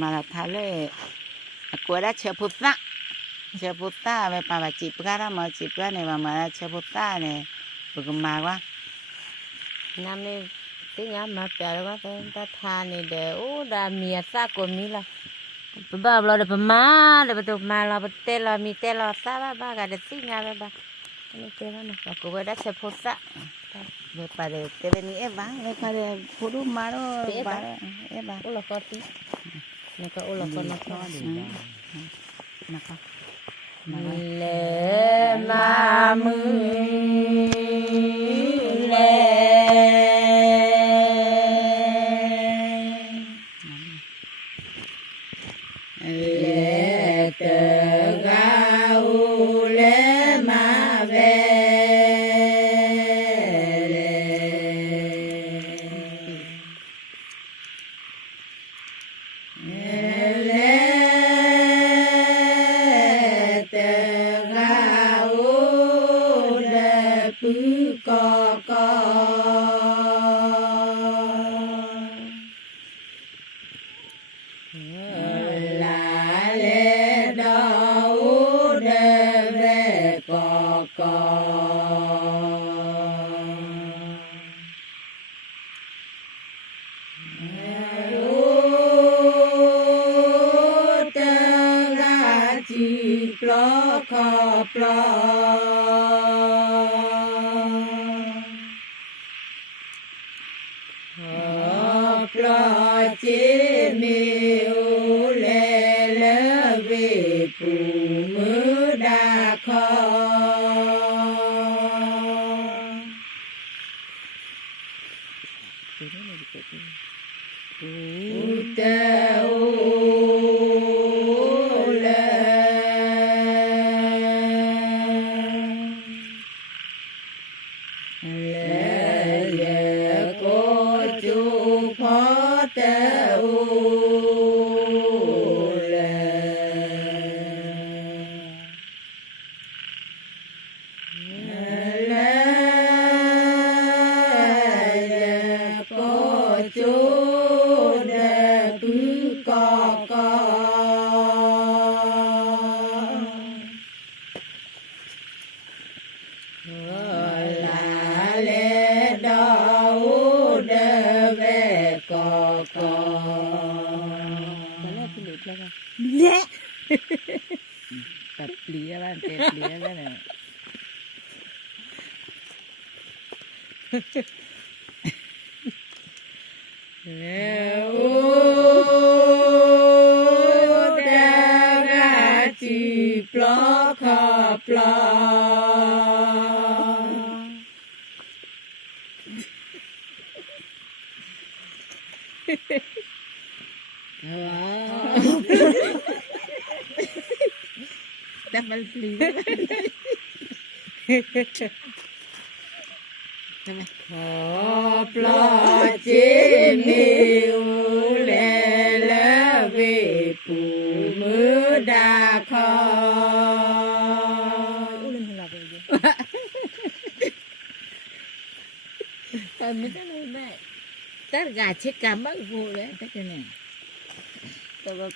mà là thà lệ của đã chờ bút ta về bà chụp cái đó mà chụp cái này mà chờ bút ta này bực mà quá năm nay cái nhà mà bèo quá ta thà này để ô đã miệt sa của mi là bà lo để bà má để bà tụi má lo bà tê lo mi tê lo sa bà cái để xin nhà bà cái tê lo này bà cũng đã chờ bút sa về bà để tê về ní em vắng về bà để phụ đủ mà đó bà em bà ô là có tí này có ô là có nó cho đi mà có lệ mà mưa lệ lệ tờ gạo lệ mà về tập lía bạn tép lía cái này double please lo chế miêu lệ lệ về phụ mưa đà kho còn mấy cái này mẹ tất gà chết cả mất vụ đấy tất cái này tôi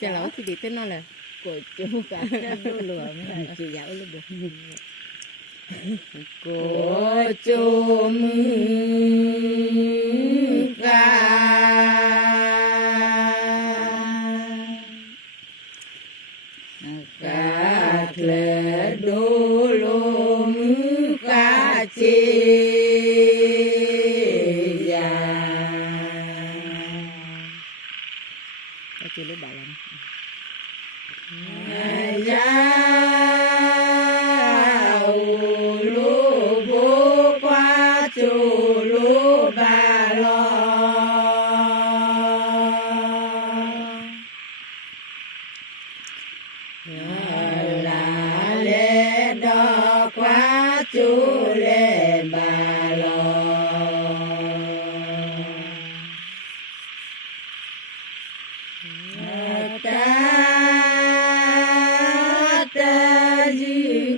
chờ lâu thì để tên nó là của chú cả đôi lửa mới là chị giáo luôn được của chú mưa gà gà lệ đô lô mưa gà chê già có chưa lấy bảo lắm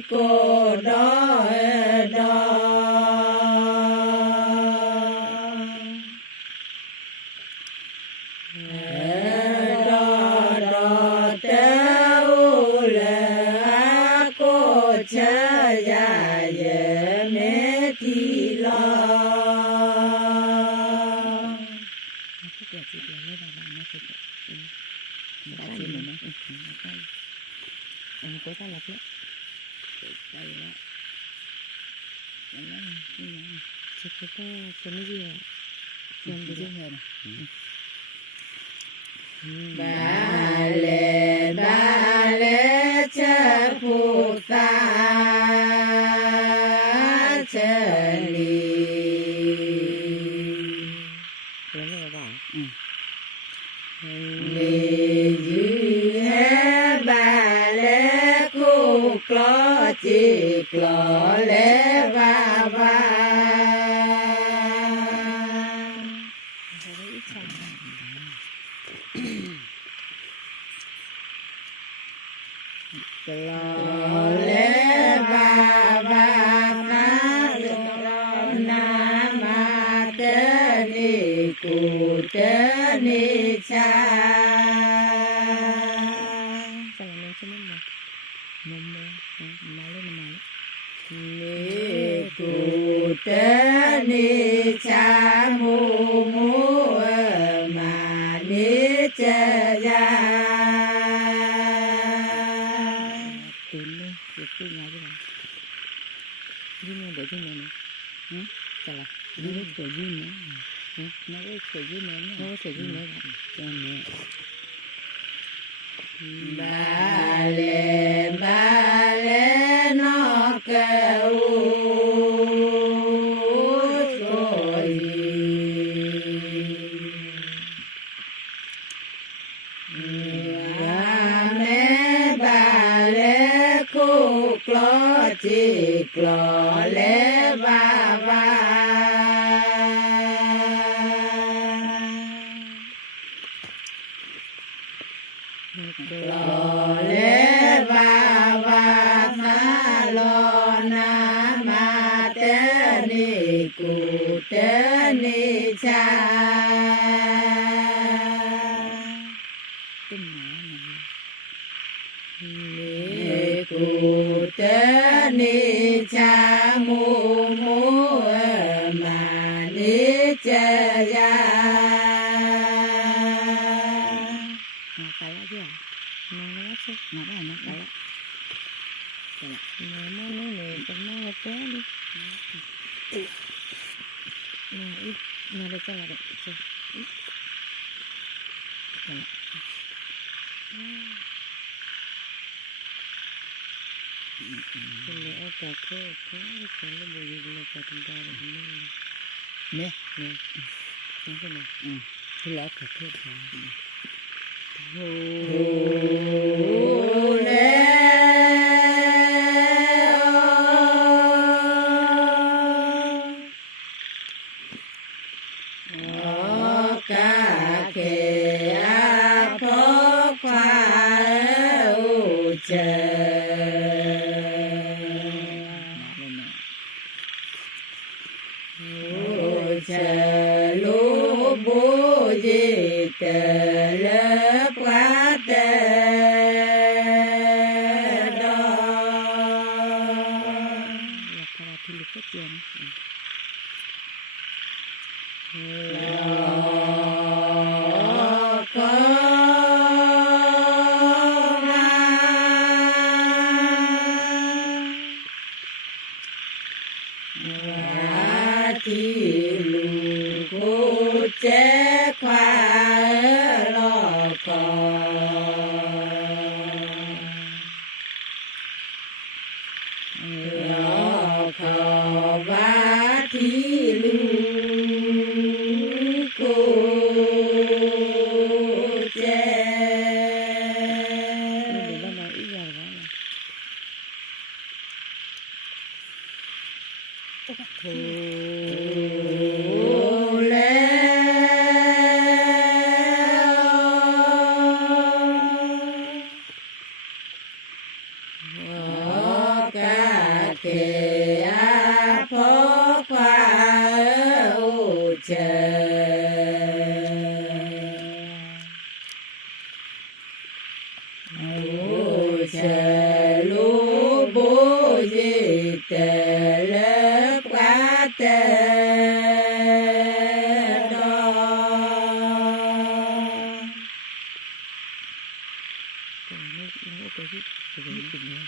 cô đó đó đó Cô ta lật đấy. Đây đó. Đây đó. Chị có cái gì à? Xem đi chứ hề nè. Ba lê cha phụ ta cha li. Cái này là lê dư hè ba lê cu clo chi clo lê ba ba. Clo lê ba ba na na ma te ni cu te ni cha. Ni cu te ni cha mu mu ma ni cha ya. Cái nhà chứ bạn. Duyên này để trên này nè. Chà là. Nó có sợi duyên nữa. Nó có sợi duyên nữa. Nó có sợi duyên nữa. Cho mẹ. Ba lê nó kêu rồi. Mẹ ba lê cu clo chi clo lê ba ba. Clo lê ba ba na lo na ma te ni cu te ni cha. Cái nhà này. Ni cu te ni cha mu mu ma ni cha ya. Nó cái lá chứ à? Nó lá chứ. Nó đó là nó cái lá. Nó này còn nó té đi. Nó ít. Nó đây cho là được. 근데 아까 그 별로 보이길래 같은데 Nè. 네. 괜찮아. Cái lá cà phê. Ô lê ô ca kê a phô pha ô chê. Ô chê lô bố dê tê lê quá tê đô. Là cái là thì lực có tiền. nó có cái tình này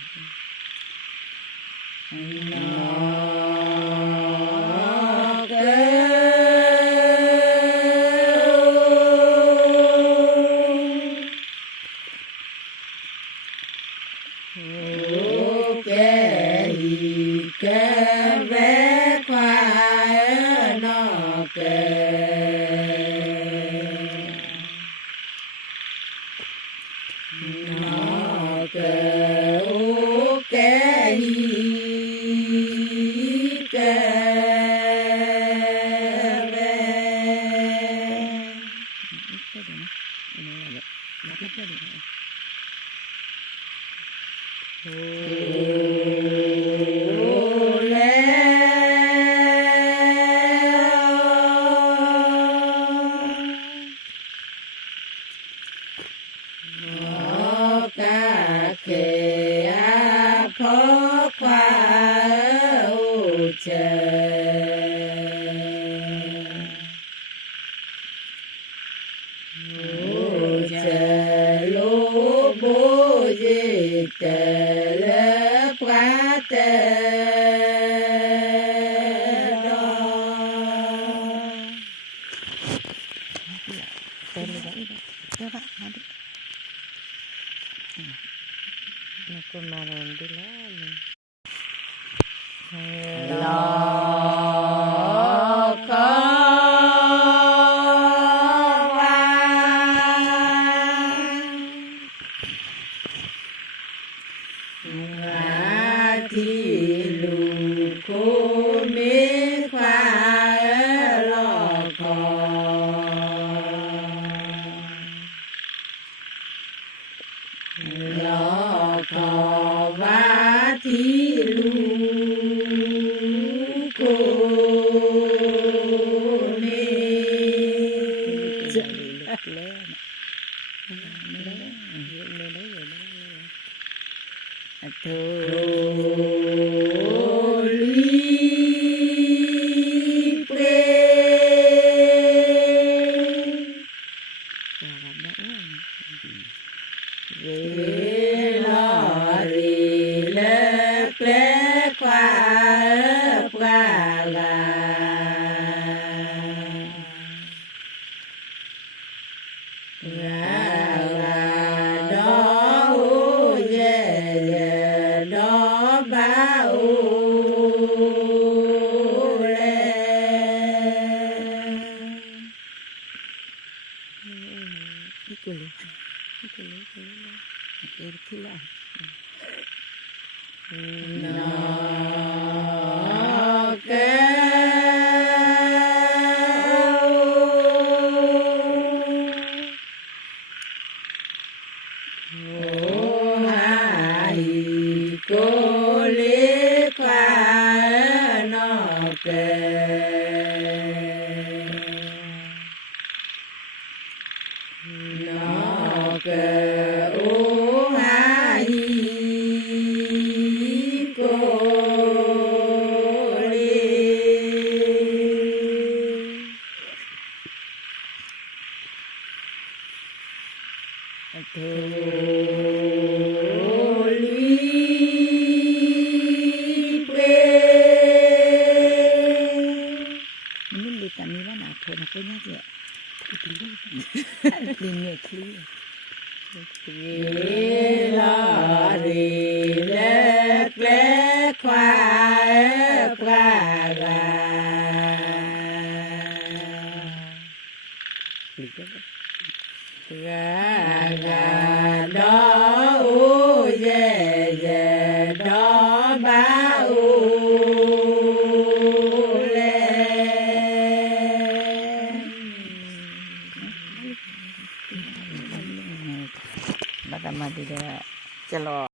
Ga